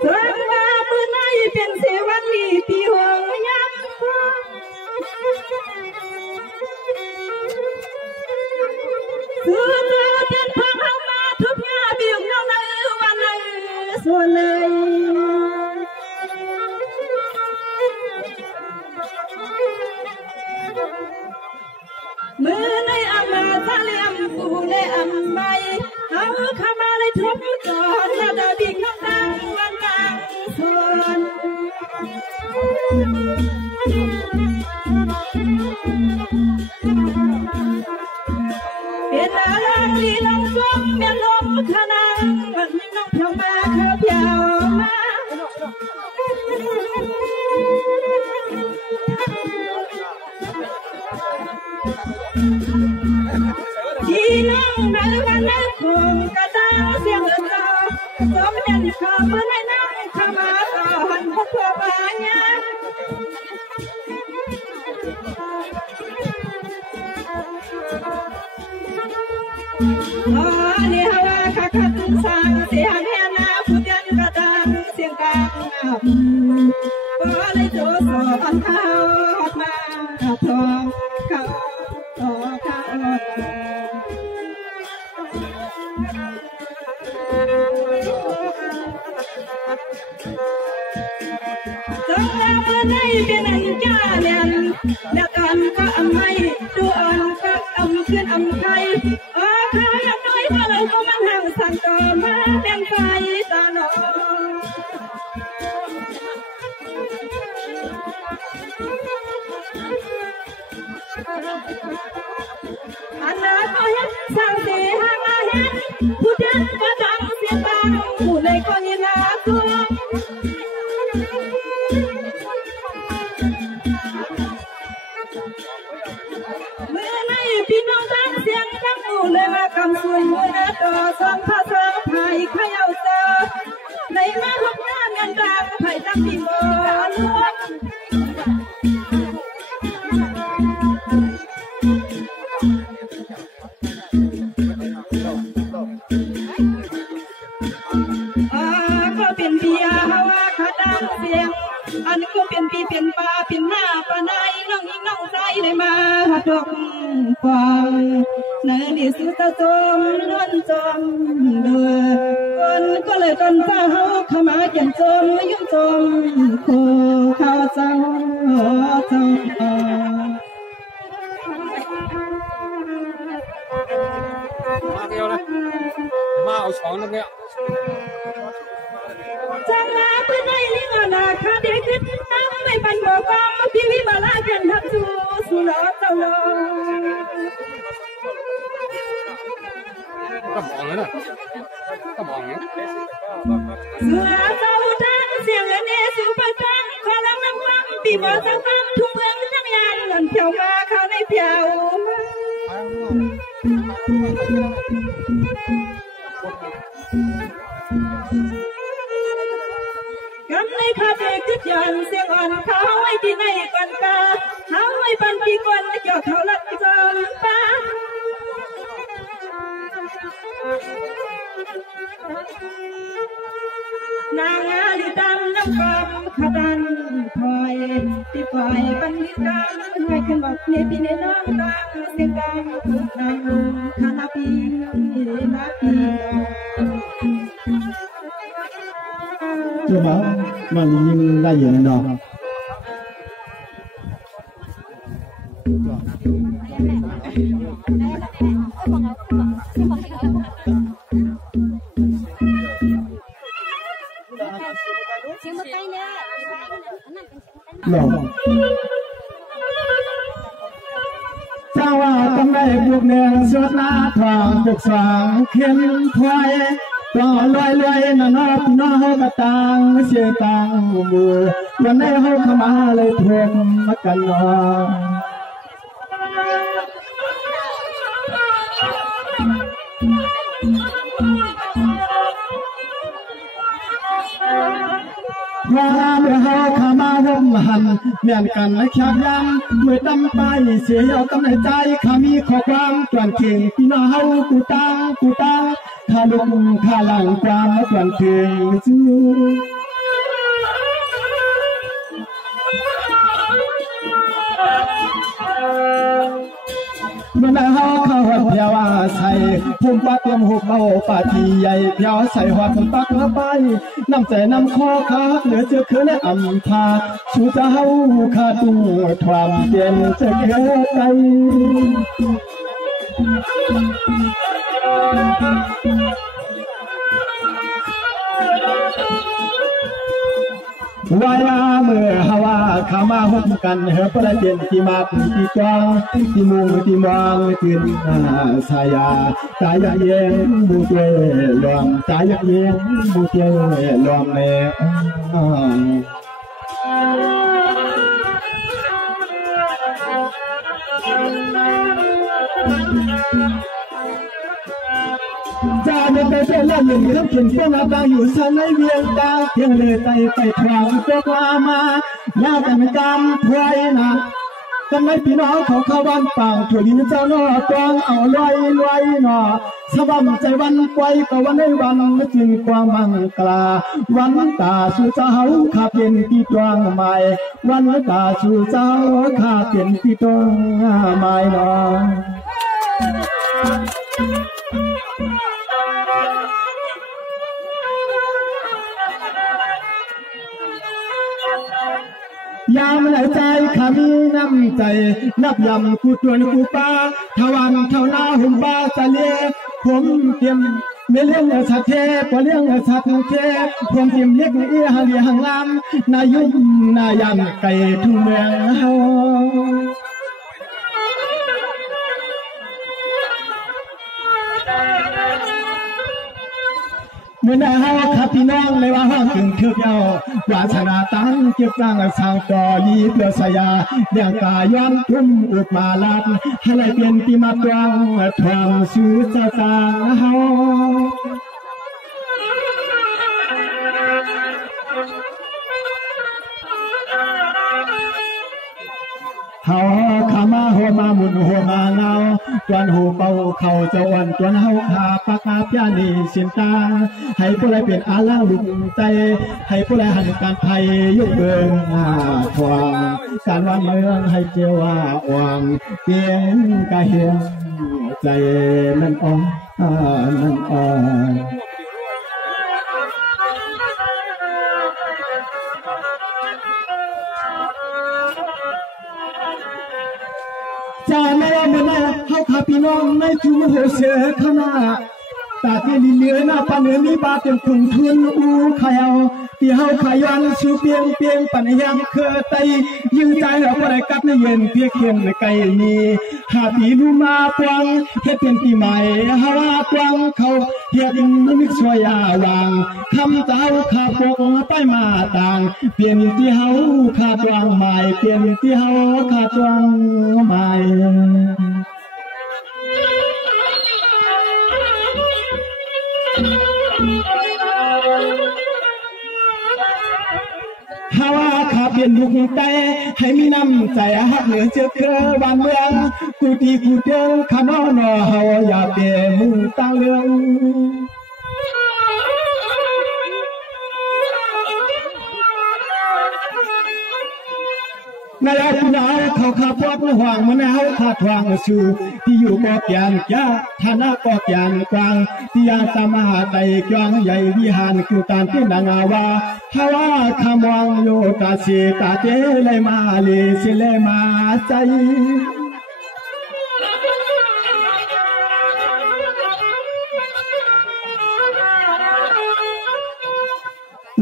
เถิดว่ามือในเป็นเสวันลีปีหงยำซื้อเตือนพาเข้ามาทุกงาบิวน้องในวันในส่วนเลยมือในอามาทะเลมปูในอัมใบเอาเข้ามาเลยทุบก่อนแล้วดาบิกน้องดังวันกลางส่วนเป็นอะไรลีลงก้มเป็นลมขนังวันนี้น้องเพียวมาเขาเพียวมาที่น้องในวันนั้นคงกระด้างเสียงเจ้าสมเด็จข้าเมื่อให้นั่งข้ามาต่อหันพวกพ่อบ้านเนี่ยนี่ฮว่าข้าขัดสั่งเสียงแห่นาผู้เดินกระด้างเสียงกลางก็เลยโจสอนเขามาทองเขาต่อเขาจงแล้วเมื่อในเป็นอันจ้าเนียนดักอันก็อันไม่ดูอันก็อันขึ้นอันไทยข้าอยากน้อยเพราะเลยเขามันห่างสั่นต่อมาเป็นไฟตาหนออันนั้นก็เห็นสั่งสีห่างมาเห็นผู้เดินก็ดังเสียงดังผู้ในก็ยินลาตัวเมื่อในพี่น้องดังเสียงดังหมู่เลยมากำสุนมือหน้าต่อสองภาษาไทยขยาวเจอในมาหกหน้าเงินดังไผ่ตั้งปีบอนรวมก็เป็นเบียร์ว่าขาดังเสียงอันก็เป็นปีเป็นปลาเป็นหน้าปลาในน้องยิ่งน้องใจเลยมาดกกวางเนื้อดิสุตจมล้วนจมเดือคนก็เลยกันเจ้าเข้ามาเกี่ยนจมยุ่งจมคู่ข้าวเจ้ามาเดียวนะมาเอาช้อนตรงนี้จังหวะเพื่อนในลิงนาคาเด็กขึ้นน้ำไม่ปันบอกว่าพี่วิมาลาเป็นทับจูสุรเจ้าโลก็มองเลยนะก็มองอย่างนี้สุรเจ้าดังเสียงเนสุปจังขอลังน้ำความปีบอสังคำทุ่งเมืองจังยานหล่นเพียวมาเข้าในเพียวกำในคาเฟ่จุดยันเสียงอ่อนเขาไว้ที่ในก่อนกาเขาไว้ปันปีก่อนเกี่ยวเขาลัดจอมป้านางอาลิดำน้ำกำขดันคอยที่ปล่อยปันนิรันดร์ให้ขึ้นบอกเนปีเนน้องดังเสียงดังนางคานาปีนาปีเจ้าบ่าวมันยิงได้อยู่ในดอกหลงเจ้าว่าต้องได้พวกเนื้อสดหน้าทองพวกสางเข้มควายต่อลอยๆน่ะน้องกระตังเสียตังมือวันนี้เขาเข้ามาเลยทวงมากันนอว่าเมื่อเขาเข้ามาห่ม หันเมียนกันและแคบยำเมื่อดำไปเสียเอากำในใจข้ามีข้อความกวนเข่งพี่น้องเฮากูตังข้าลุงข้าหลังความและกวนเข่งจื้อเมื่อเฮาเข้าหัดเพียวอาศัยภูมิปักลมหุบเอาป่าที่ใหญ่เพียวใส่หัวถึงปักเนื้อไปน้ำใจน้ำคอขาเหลือเจือคือและอ่ำพาชูจะเฮาขาดูความเปลี่ยนจะเกิดใจวายาเมื่อฮาวาขามาหุบกันเฮประเด็นที่มาที่จองที่มุงที่มองที่นาสายาตายเย็นบุเตลอมตายเย็นบุเตลอมเล่จะไม่ไปเป็นละหนึ่งน้ำขินพวกเราบางอยู่ชั้นในเวียงดาวเพียงเลยไปทวงตัวกว่ามาแล้วกันกำถวยนะทำไมพี่น้องของเขาวันป่างถั่วดินเจ้าหน้าตองเอาลอยหน่อสบายใจวันไกวก็วันในวันไม่จึงความมังกลาวันตาสู่เจ้าข้าเป็นที่ตวงใหม่วันตาสู่เจ้าข้าเป็นที่ตวงใหม่หนอยามไหลใจข้ามีน้ำใจนับยำกูตวนกูป้าทวันเท่าหน้าหุ่มบ้าจะเลี้ยผมเตรียมไม่เลี้ยงสัตว์เทพเลี้ยงสัตว์เทพผมเตรียมเลี้ยงเอี้ยหเลี้ยงลำนายุนายำไก่ทุ่งเมืองเฮาเมื่อนาเฮาขับพี่น้องเลยว่าห้องถึงเทือกเยาปราชนาตั้งเก็บตั้งสร้างต่อยีเพื่อสยาเดียงกาย้อนทุ่มอุดมาลัดให้ไหลเปลี่ยนปีมาตวงทวงซื้อเจ้าตาเฮาเฮาขามาหัวมาหมุนหัวมาเงาตวนหูเป่าเข่าเจ้าวันตวนเฮาขาปากาพยานีสินตาให้ผู้ใดเป็นอาลังลุกใจให้ผู้ใดหันการไทยยกเบิงทวงการวันเมืองให้เจ้าว่าอ่วงเพียงกะเฮียงใจมันอ่อนมันอ่อนจาไม่ว่าเมื่อไหร่เขาขับพี่น้องไม่จูหัวเสือขนาตาที่เหลือหน้าปันเหนือมีบาเต็มขุนทุนอูขยาวที่เขาขยันสู้เปียงปันยังเคยไตยิ่งใจเราบ่ได้กัดในเย็นเพียงเขียนไก่มีหาปีรู้มาปวังเฮ็ดเป็นปีใหม่ฮาว่าปวังเขาเฮ็ดมิกสวยาวางคำเจ้าขาปกไปมาต่างเปลี่ยนที่เขาขาดวางใหม่เปลี่ยนที่เขาขาดวางใหม่ฮาว่าข้าเปลี่ยนยุคแต่ให้มีน้ำใจหักเหนือเจือเครือบ้านเมืองกูตีกูเดินข้านอนอเฮาอย่าเปลี่ยนมุ่งตั้งเรื่องนายพี่น้องเขาขับรถห่วงมันเอาขาดห่วงสู่ที่อยู่กอกยานจ้าฐานะกอกยานกลางที่ยาตามหาไตกลางใหญ่วิหารคือตานที่นางาวาฮาว่าคำวังโยตาสีตาเจเลยมาเลสิเลยมาใจ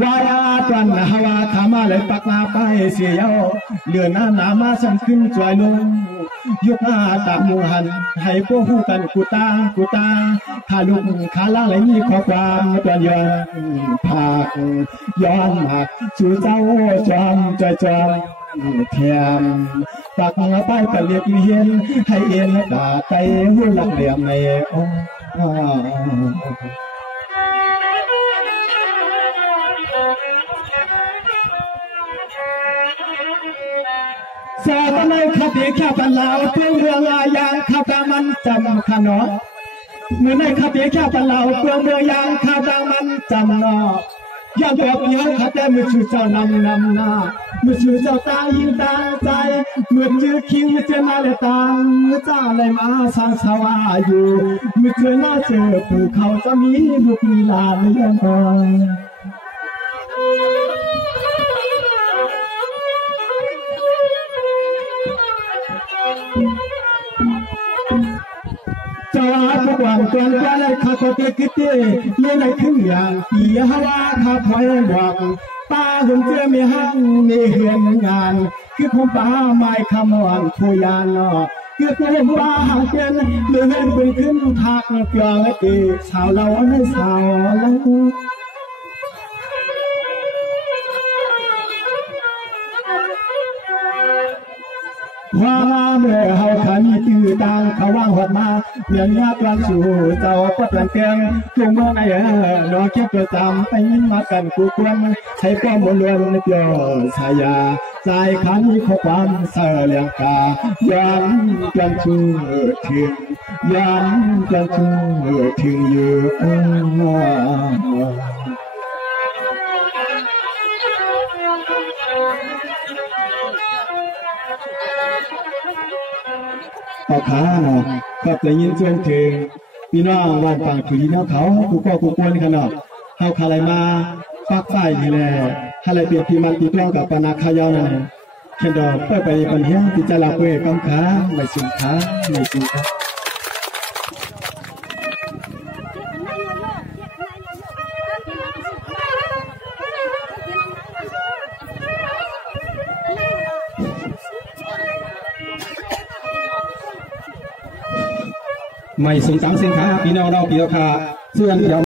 วายาตันฮาวาขามาเลยปักมาไปเสียเลือหน้าหนามาสั่งขึ้นจอยลงยุคหน้าตามมูหันให้พวกหูกันกูตาขาลุกขาล่างไหลมีข้อความตัวย้อนผักย้อนหมักสู่เจ้าจอมจอยเทียมปักมาไปตะเลียบเฮียนให้เอ็นดาไตหัวหลักเหลี่ยมใน สาตในคดีแค่ปันลาวเพื่อเมืองอายางข้าวตามันจำขนอเมื่อในคดีแค่ปันลาวเพื่อเมืองยางข้าวตามันจำนอยังบอกเยอะขัดแต่มือชื่อเจ้านำหน้ามือชื่อเจ้าตายิ่งตาใจมือชื่อคิงมือเจอมาเลยตังเจ้าเลยมาสร้างสวาอยู่มือเจอหน้าเจอผู้เขาจะมีบุกมีลาเลี้ยงคอยเจ้าอาทุกวันก่อนว่าได้ข้าก็เตะกิเตะเลี้ยงในขึ้นอย่างปีฮาวาข้าพอยหวังป้าหุ่นเจ้ามีห้างมีเหือนงานคือผมป้าไม่คำวันผู้ยานอคือผมป้าหางเป็นเลื่อนไปขึ้นทักเกลือเอกสาวเราให้สาวแล้วว่าเมื่อเฮาขันจืดดังเขาว่างหดมาเมียนยากลังสู่เจ้าก็ตันเกงลงเมื่อไงนอเก็บประจำไปยินมากันกูควรให้ป้อมบนเรือนเปลี่ยวสายาใจขันข้อความเสื่อเลียงกาย้ำกันชูถึงย้ำกันชูถึงอยู่เอาขาเนาะก็จะยินเสียงเพลงพี่น้องวันฝั่งถุยน้ำเขากูก็กูควรขนาดเฮาคาไรมาปักไฟนี่แหละอะไรเปรียบที่มันตีกล้องกับปนาคายาวนั่นเช่นดอกเพื่อไปปัญหาที่จะลาเวกำขาไม่สินค้าไม่สินค้าไม่สมจังสินค้าพี่น้องเราเกี่ยวกับส่วน